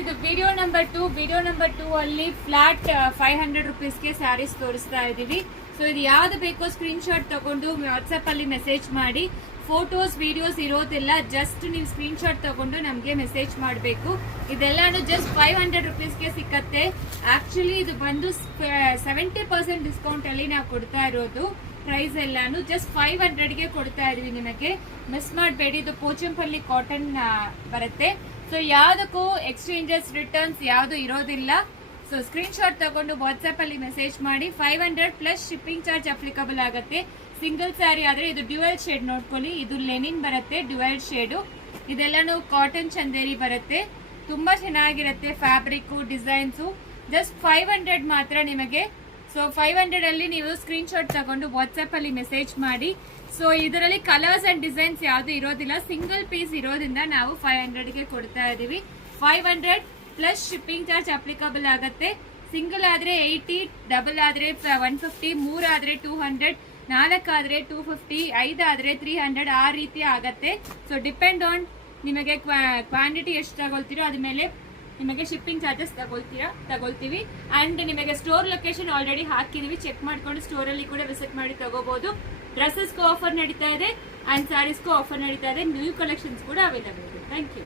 ಇದು video number 2 ಅಲ್ಲಿ flat 500 ರುಪೀಸ್ಗೆ saris ತೋರಿಸ್ತಾ ಇದೀವಿ. ಸೊ ಇದು ಯಾವ್ದು ಬೇಕೋ ಸ್ಕ್ರೀನ್ ಶಾಟ್ ತಗೊಂಡು ವಾಟ್ಸ್ಆಪ್ ಅಲ್ಲಿ ಮೆಸೇಜ್ ಮಾಡಿ. ಫೋಟೋಸ್ ವಿಡಿಯೋಸ್ ಇರೋದಿಲ್ಲ, ಜಸ್ಟ್ ನೀವು ಸ್ಕ್ರೀನ್ ಶಾಟ್ ತಗೊಂಡು ನಮ್ಗೆ ಮೆಸೇಜ್ ಮಾಡಬೇಕು. ಇದೆಲ್ಲಾನು ಜಸ್ಟ್ 500 ರುಪೀಸ್ಗೆ ಸಿಕ್ಕತ್ತೆ. ಆಕ್ಚುಲಿ ಇದು ಬಂದು 70% ಡಿಸ್ಕೌಂಟ್ ಅಲ್ಲಿ ನಾವು ಕೊಡ್ತಾ ಇರೋದು. ಪ್ರೈಸ್ ಎಲ್ಲಾನು ಜಸ್ಟ್ 500ಗೆ ಕೊಡ್ತಾ ಇದೀವಿ. ನಿಮಗೆ ಮಿಸ್ ಮಾಡಬೇಡಿ. ಇದು ಪೋಚಂಪಲ್ಲಿ ಕಾಟನ್ ಬರುತ್ತೆ. ಸೊ ಯಾವ್ದಕ್ಕೂ ಎಕ್ಸ್ಚೇಂಜಸ್ ರಿಟರ್ನ್ಸ್ ಯಾವ್ದು ಇರೋದಿಲ್ಲ. ಸೊ ಸ್ಕ್ರೀನ್ ಶಾಟ್ ತಗೊಂಡು ವಾಟ್ಸ್ಆಪ್ ಅಲ್ಲಿ ಮೆಸೇಜ್ ಮಾಡಿ. 500 ಪ್ಲಸ್ ಶಿಪ್ಪಿಂಗ್ ಚಾರ್ಜ್ ಅಪ್ಲಿಕಬಲ್ ಆಗುತ್ತೆ. ಸಿಂಗಲ್ ಸ್ಯಾರಿ ಆದ್ರೆ ಇದು ಡ್ಯುಯಲ್ ಶೇಡ್ ನೋಡ್ಕೊಳ್ಳಿ. ಇದು ಲೆನಿನ್ ಬರುತ್ತೆ, ಡ್ಯುಯಲ್ ಶೇಡು. ಇದೆಲ್ಲಾನು ಕಾಟನ್ ಚಂದೇರಿ ಬರುತ್ತೆ. ತುಂಬಾ ಚೆನ್ನಾಗಿರುತ್ತೆ ಫ್ಯಾಬ್ರಿಕ್ ಡಿಸೈನ್ಸು. ಜಸ್ಟ್ 500 ಮಾತ್ರ ನಿಮಗೆ. ಸೊ 500 ಅಲ್ಲಿ ನೀವು ಸ್ಕ್ರೀನ್ ಶಾಟ್ ತಗೊಂಡು ವಾಟ್ಸ್ಆಪ್ ಅಲ್ಲಿ ಮೆಸೇಜ್ ಮಾಡಿ. ಸೊ ಇದರಲ್ಲಿ ಕಲರ್ಸ್ ಅಂಡ್ ಡಿಸೈನ್ಸ್ ಯಾವ್ದು ಇರೋದಿಲ್ಲ, ಸಿಂಗಲ್ ಪೀಸ್ ಇರೋದ್ರಿಂದ ನಾವು 500ಗೆ ಕೊಡ್ತಾ ಇದೀವಿ. 500 ಪ್ಲಸ್ ಶಿಪ್ಪಿಂಗ್ ಚಾರ್ಜ್ ಅಪ್ಲಿಕಬಲ್ ಆಗುತ್ತೆ. ಸಿಂಗಲ್ ಆದ್ರೆ 80, ಡಬಲ್ ಆದ್ರೆ 150, 3 ಆದ್ರೆ 200, 4 ಆದ್ರೆ 250, 5 ಆದ್ರೆ 300 ಆ ರೀತಿ ಆಗತ್ತೆ. ಸೊ ಡಿಪೆಂಡ್ ಆನ್ ನಿಮಗೆ ಕ್ವಾಂಟಿಟಿ ಎಷ್ಟು ತಗೊಳ್ತೀರೋ ಅದ್ರ ಮೇಲೆ ನಿಮಗೆ ಶಿಪ್ಪಿಂಗ್ ಚಾರ್ಜಸ್ ತಗೊಳ್ತೀವಿ. ಅಂಡ್ ನಿಮಗೆ ಸ್ಟೋರ್ ಲೊಕೇಶನ್ ಆಲ್ರೆಡಿ ಹಾಕಿದೀವಿ, ಚೆಕ್ ಮಾಡ್ಕೊಂಡು ಸ್ಟೋರ್ ಅಲ್ಲಿ ಕೂಡ ವಿಸಿಟ್ ಮಾಡಿ ತಗೋಬಹುದು. ಡ್ರೆಸ್ಸಸ್ಗೂ ಆಫರ್ ನಡೀತಾ ಇದೆ ಅಂಡ್ ಸ್ಯಾರೀಸ್ಗೂ ಆಫರ್ ನಡೀತಾ ಇದೆ. ನ್ಯೂ ಕಲೆಕ್ಷನ್ಸ್ ಕೂಡ ಅವೈಲೇಬಲ್ ಇದೆ. Thank you.